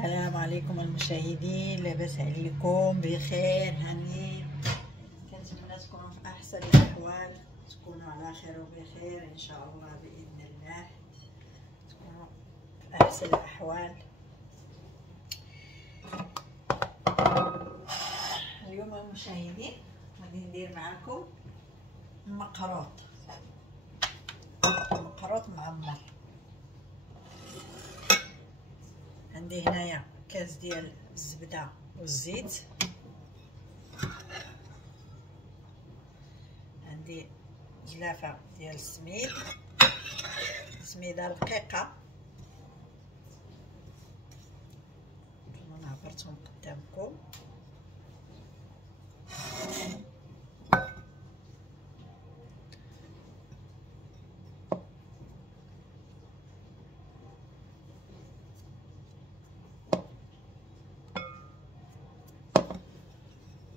السلام عليكم المشاهدين، لاباس عليكم؟ بخير هانيين؟ كنتمنى تكونوا في احسن الاحوال، تكونوا على خير وبخير ان شاء الله باذن الله، تكونوا في احسن الاحوال. اليوم المشاهدين غادي ندير معكم مقروط معمر. عندي هنايا كاس ديال الزبده والزيت، عندي جلافه ديال سميده رقيقه كما عبرتهم قدامكم،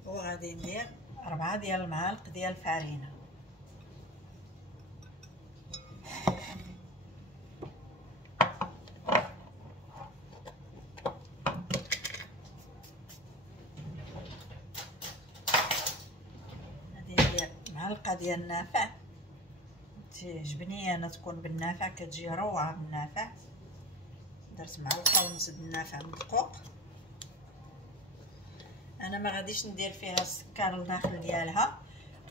وغادي ندير 4 ديال المعالق ديال الفارينه. غادي ندير معلقه ديال النافع، تعجبني انا تكون بالنافع، كتجي روعه بالنافع. درت معلقه ونص بالنافع مدقوق. انا ما غاديش ندير فيها السكر لداخل ديالها،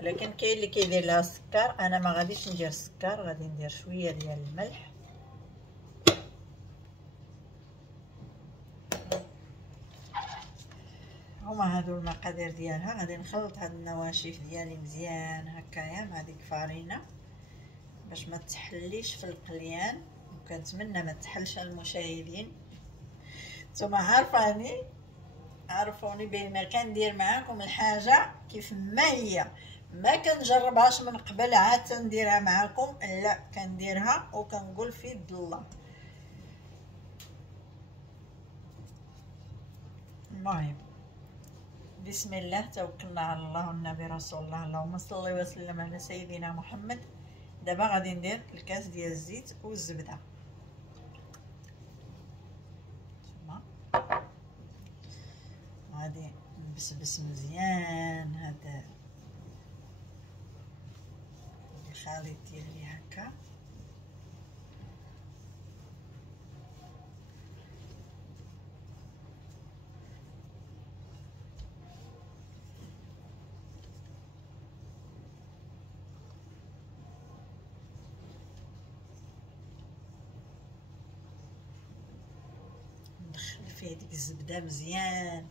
ولكن كاين اللي كيدير لها السكر، انا ما غاديش ندير السكر، غادي ندير شويه ديال الملح. هما هادو المقادير ديالها. غادي نخلط هاد النواشف ديالي مزيان هكايا مع ديك الفارينه باش ما تحليش في القليان، وكنتمنى ما تحلش المشاهدين. نتوما عرفوني بما كندير معاكم الحاجه كيف ما هي، ما كنجربهاش من قبل عاد تنديرها معاكم، لا كنديرها وكنقول في يد الله. المهم بسم الله، توكلنا على الله والنبي رسول الله، اللهم صل وسلم على سيدنا محمد. دابا غادي ندير الكاس ديال الزيت والزبده، غادي نبسبس مزيان هذا الخليط ديالي هكا. ندخل فيه ديك الزبده مزيان،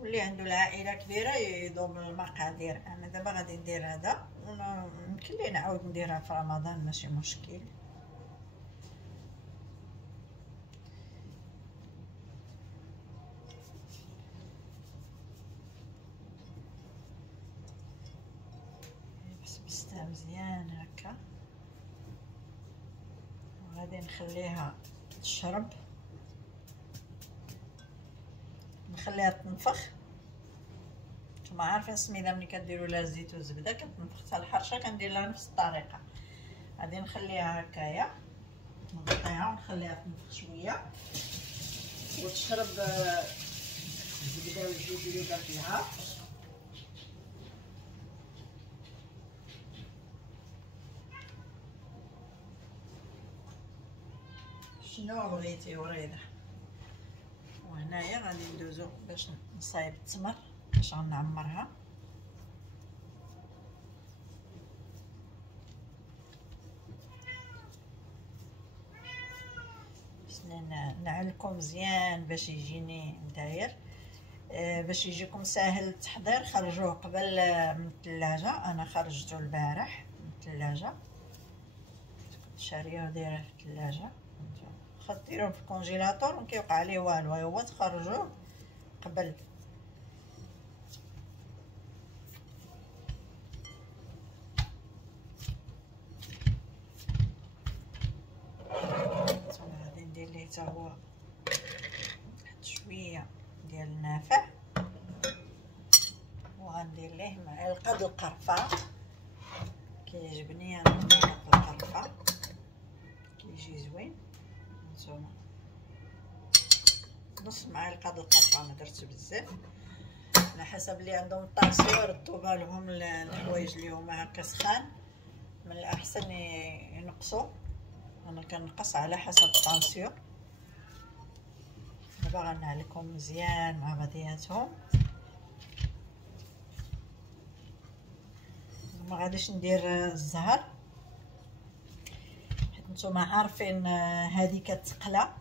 واللي عنده العائله كبيره يضم المقادير. انا دابا غادي ندير هذا، يمكن لي نعاود نديرها في رمضان ماشي مشكل. بسبستها مزيان هكا، وغادي نخليها تشرب، نخليها تنفخ. نتوما عارفين السميده ملي كديروا لها الزيت والزبده كتنفخ، حتى الحرشه كندير لها نفس الطريقه. غادي نخليها هكايا، نغطيها ونخليها تنفخ شويه وتشرب الزبده والزيت اللي درت لها. شنو بغيتي وريده. وهنايا غادي ندوزو باش نصايب التمر باش غنعمرها. نعلكم مزيان باش يجيني داير، باش يجيكم ساهل التحضير. خرجوه قبل من الثلاجه، انا خرجته البارح من الثلاجه، شاريه ودايره في الثلاجه. خديروه في الكونجيلاتور ما كيوقع عليه والو، هو تخرجوه قبل. حتى هو نحط شويه ديال النافع، وغندير ليه معلقه د القرفه. كيعجبني انا معلقه القرفه، كيجي زوين. نتوما نص معلقه د القرفه، ما درت بزاف، على حسب اللي عندهم الطاسيو ردوا بالهم الحوايج اللي هما هكا سخان من الاحسن ينقصوا. انا كنقص على حسب الطاسيو. دابا غنعلكم مزيان مع بعضياتهم. ما غاديش ندير الزهر حيت نتوما عارفين هذه كتقلى،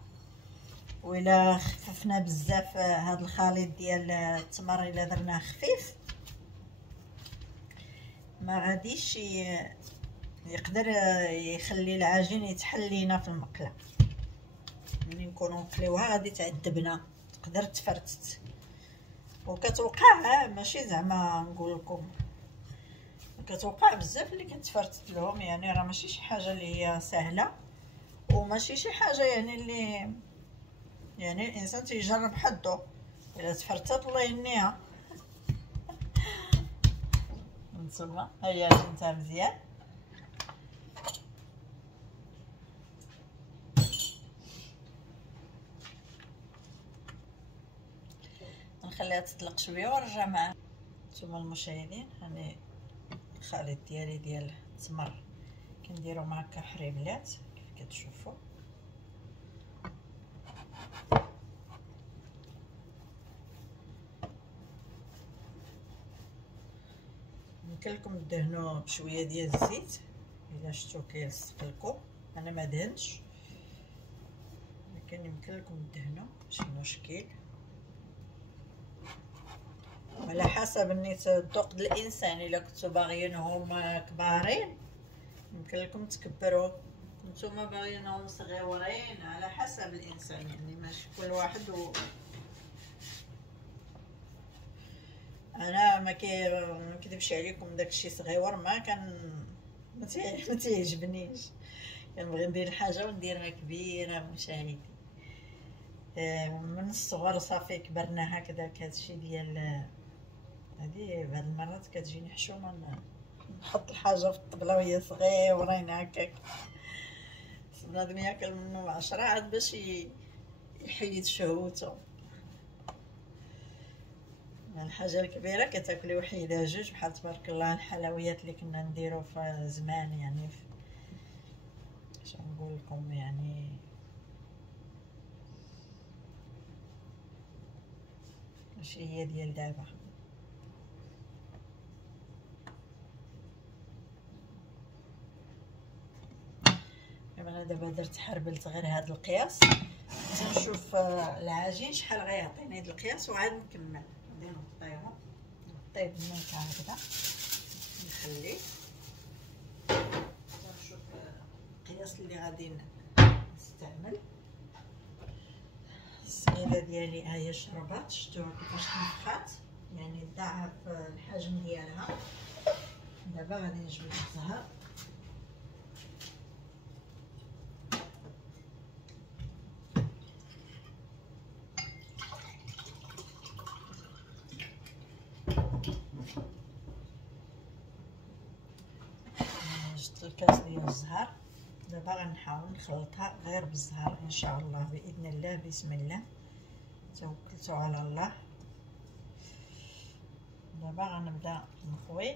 وإلا خففنا بزاف هذا الخليط ديال التمر، الا درناه خفيف ما غاديش يقدر يخلي العجين يتحل لينا في المقله. ملي نكونوا نقليوها غادي تعذبنا، تقدر تفرتت. وكتوقع ماشي زعما نقول لكم، كتوقع بزاف اللي كتفرتت لهم، يعني راه ماشي شي حاجه اللي هي سهله، وماشي شي حاجه يعني اللي يعني الانسان تيجرب حدو. الا تفرتت الله يهنيها. نتوما هيا عجنتها مزيان. نخليها تطلق شويه ونرجع معها. نتوما المشاهدين، هاني الخليط ديالي ديال التمر كنديرو مع هكا حريبلات كيف كتشوفوا. يمكن لكم تدهنوا بشويه ديال الزيت الا شفتوا كيلصق لكم. انا ما دهنتش، لكن يمكن لكم تدهنوا ماشي مشكل، على حسب النيت الذوق ديال الانسان. الا كنتو باغيينهم كبارين يمكن لكم تكبروا، نتوما باغيينهم صغيورين، على حسب الانسان يعني ماشي كل واحد انا ما كذبش عليكم، داكشي صغيور ما تيعجبنيش. كنبغي ندير حاجه ونديرها كبيره. مشاهدي، من الصغر صافي كبرنا هكذا. هادشي ديال هادي بعض المرات كتجيني حشومه نحط الحاجه في الطبله وهي صغيورين هكاك، بنادم ياكل منه 10 عاد باش يحيد شهوته. الحاجه الكبيره كتاكلي وحيده جوج، بحال تبارك الله الحلويات اللي كنا نديرو في زمان. يعني اش نقول لكم، يعني ماشي هي ديال دابا. انا دابا درت حربلت غير هذا القياس، تنشوف العجين شحال غيعطيني هذا القياس وعاد نكمل. غادي نغطيهم، نغطيه بالملكه هكذا، نخليه تنشوف القياس اللي غادي نستعمل. السميده ديالي ها هي شربات، شفتوها كيفاش نفخات، يعني ضاعف الحجم ديالها. دابا غادي نجبد الزهر، جبت الكاس ديال الزهر. دابا غنحاول نخلطها غير بالزهر ان شاء الله باذن الله. بسم الله، توكلت على الله. دابا غنبدا نخوي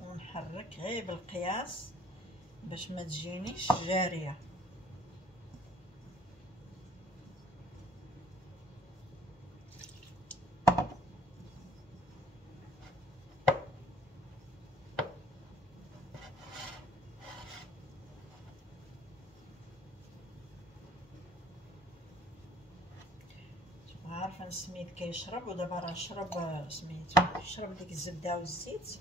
ونحرك غير بالقياس باش ما تجينيش جاريه. عارفه السميد كيشرب، ودابا راه شرب سميتو، شرب ديك الزبده والزيت.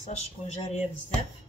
مخصهاش تكون جاريه بزاف.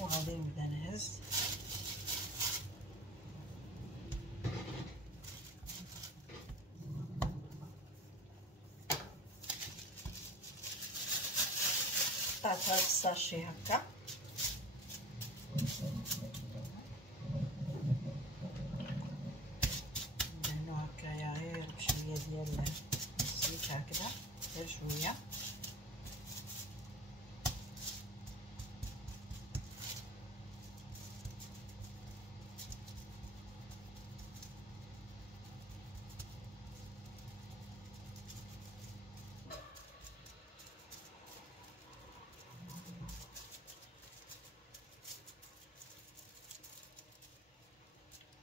وغادي نبدا نهز قطعت هاد الساشي هكا. ندهنو هكايا غير بشويه ديال الزيت هكذا، غير شويه.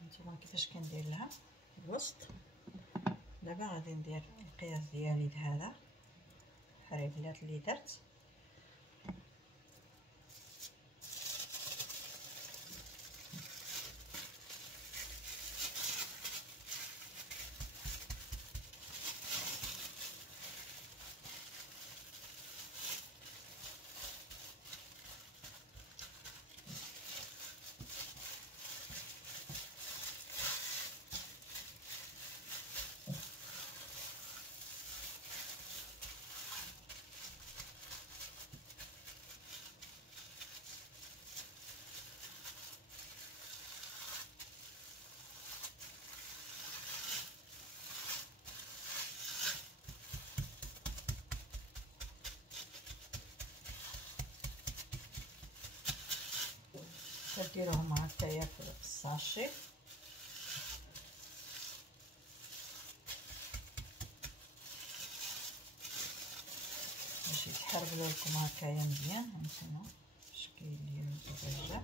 هانتوما كيفاش كندير لها في الوسط. دابا غادي ندير القياس ديالي لهذا الحريبلات اللي درت. كديروهم هكايا في الساشي باش يتحربلوا لكم هكايا مزيان. هانتوما الشكل ديالو كيف جا.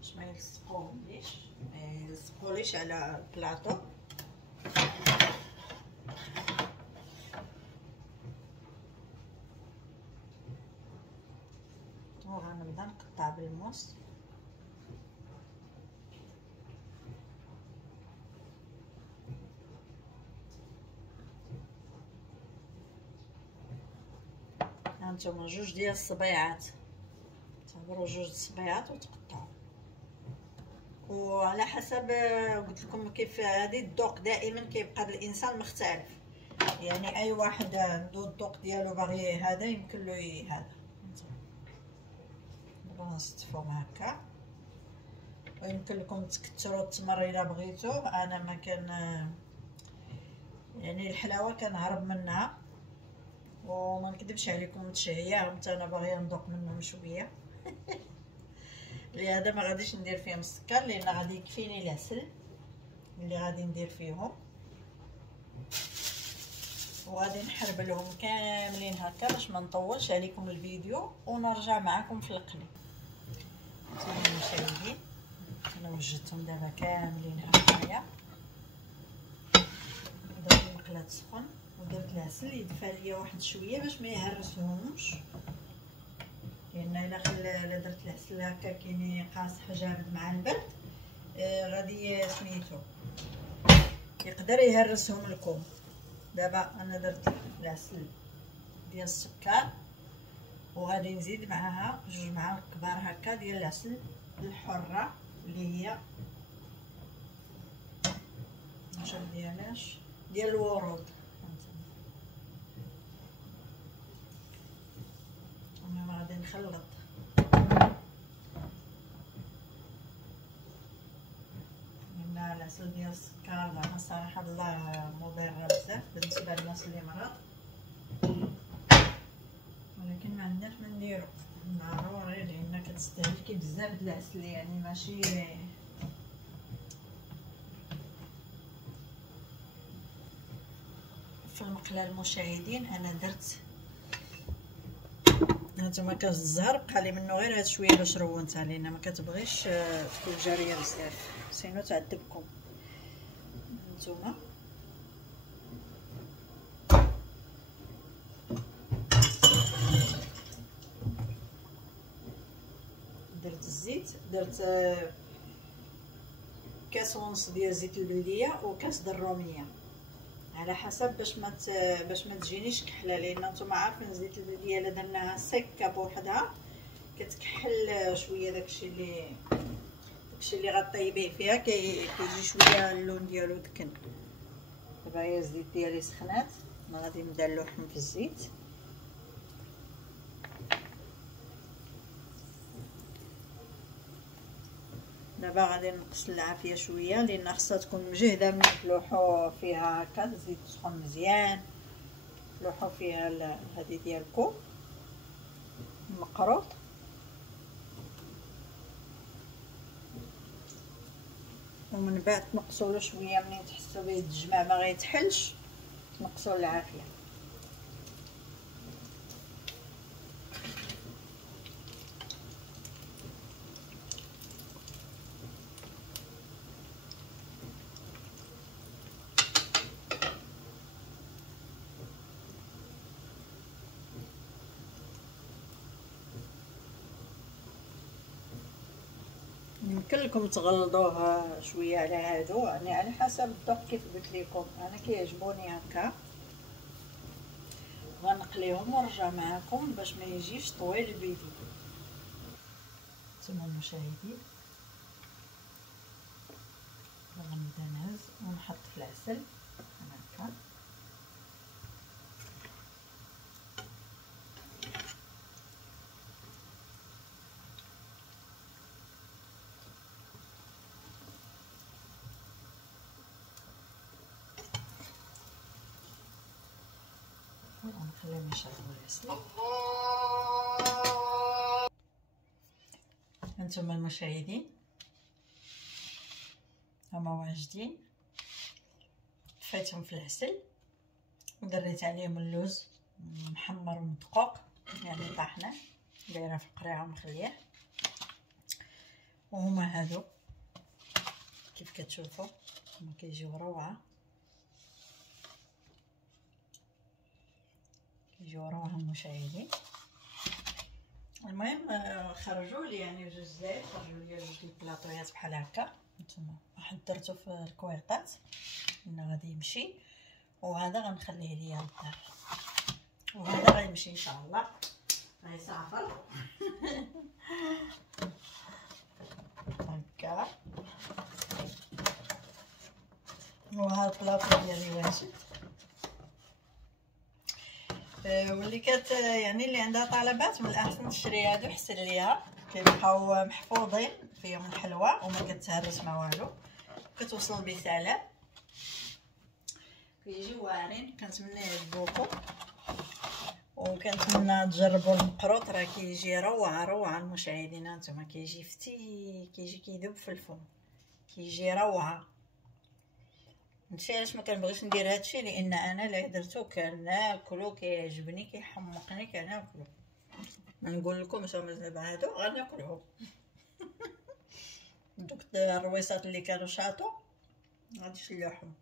باش ما يلصقوليش على البلاطو. وغنبدا نقطع بالموس. هانتوما جوج ديال الصبيعات، تعبروا جوج الصبيعات وتقطعوا، وعلى حسب قلت لكم كيف هذه الذوق دائما كيبقى الانسان مختلف. يعني اي واحد عنده الذوق ديالو باغي هذا يمكن له هذا. دابا نصطفوهم هكا، ويمكن لكم تكثروا التمر الا بغيتو. انا ما كان يعني الحلاوه كنهرب منها وما نكذبش عليكم متشهيه، حتى انا باغيه نذوق منهم شويه. لهذا ما غاديش ندير فيهم السكر لان غادي يكفيني العسل اللي غادي ندير فيهم، وغادي نحربلهم كاملين هكا باش ما نطولش عليكم الفيديو ونرجع معكم في القلي. انتم المشاهدين انا وجدتهم دابا كاملين هكايا. دابا المقله تسخن ودرت العسل يدفى ليا واحد شويه باش ما يهرسهمش، لان الا درت العسل هكا كيني قاصح جامد مع البرد غادي سميتو يقدر يهرسهم لكم. دابا انا درت العسل ديال السكر وغادي نزيد معاها 2 معالق كبار هكا ديال العسل الحره اللي هي ديال الورود. انا غادي نخلط من العسل ديال السكر. زعما صراحه الله مضر بزاف بالنسبه للناس اللي مرض، ولكن ما عندناش ما نديرو، ضروري لان كتستهلكي بزاف د العسل، يعني ماشي في المقله. المشاهدين انا درت هانتوما كاس الزهر بقى لي منه غير هاد شويه باش رونتها، لان ما كتبغيش تكون جاريه بزاف سينو تعذبكم. هانتوما درت الزيت، درت كاس ونص ديال زيت البلديه وكاس د الروميه على حسب باش ما تجينيش كحله، لان نتوما عارفين زيت البلديه الا درناها سكه بوحدها كتكحل شويه. داكشي اللي غطيبيه فيها كيجي شويه اللون ديالو دكن. دابا هي الزيت ديالي سخنات، انا غادي نبدا نلوحهم في الزيت. دابا غادي نقص العافيه شويه لان خصها تكون مجهده ملي تلوحوا فيها هكا. الزيت سخون مزيان، تلوحوا فيها هذه ديالكم المقروط. ومن بعد تنقصوا له شويه ملي تحسوا به التجمع ما غيتحلش، تنقصوا العافيه. يمكن لكم تغلظوه شويه على هادو، يعني على حسب الذوق. كيف قلت لكم انا كيعجبوني هكا. غنقليهم ونرجع معكم باش ما يجيش طويل الفيديو. نتوما المشاهدين غنبدا نهز ونحط في العسل هكا. ونخليهم يشربوا العسل. هانتوما المشاهدين هما واجدين، طفيتهم في العسل ودريت عليهم اللوز محمر ومدقوق، يعني طاحنه دايره في القريعه ومخليه. وهما هادو كيف كتشوفوا هما كيجيو روعه، كيجيو روعه المشاهدين. المهم خرجوا لي يعني 2 زلايف، خرجوا لي 2 البلاطويات بحال هكا. نتوما واحد درتو في الكويطات انه غادي يمشي، وهذا غنخليه ليا للدار، وهذا غيمشي ان شاء الله غيسافر هكا. وهذا البلاطو ديالي واجد. واللي يعني اللي عندها طلبات من الاحسن تشري هادو حسن ليها، كيبقاو محفوظين فيهم الحلوى وما كتهرس ما والو، كتوصل بسلام، كيجيو واعرين. كنتمنى يعجبوكم، وكنتمنى تجربوا المقروط، راه كيجي روعه المشاهدين. هانتوما كيجي كيجي كيذوب في الفم، كيجي روعه. هادشي علاش ما كنبغيش ندير هادشي، لان انا لا درتو كناكلو، كيعجبني كيحمقني كناكلو. ما نقول لكم هما دابا هادو غناكلهم دوك الرويصات اللي كانوا شاطو غادي نشلوحهم.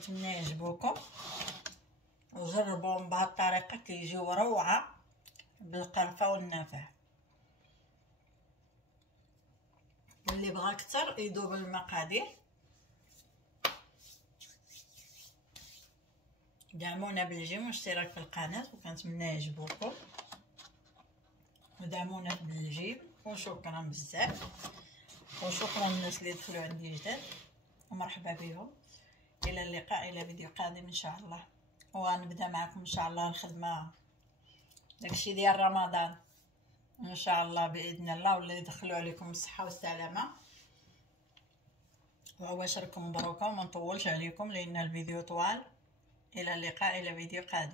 كنتمنى يعجبوكم وجربوهم بهذه الطريقه، كيجيو روعه بالقرفه والنافع. واللي بغى اكثر يذوب المقادير. دعمونا بالجيم والاشتراك في القناه، وكنتمنى يعجبوكم ودعمونا بالجيم. وشكرا بزاف، وشكرا للناس اللي دخلوا عندي جداد، ومرحبا بهم. الى اللقاء، الى فيديو قادم ان شاء الله. وغنبدا معكم ان شاء الله الخدمه داكشي ديال رمضان ان شاء الله باذن الله، واللي يدخلوا عليكم بالصحه والسلامه وعواشركم مبروكه، وما نطولش عليكم لان الفيديو طوال. الى اللقاء، الى فيديو قادم.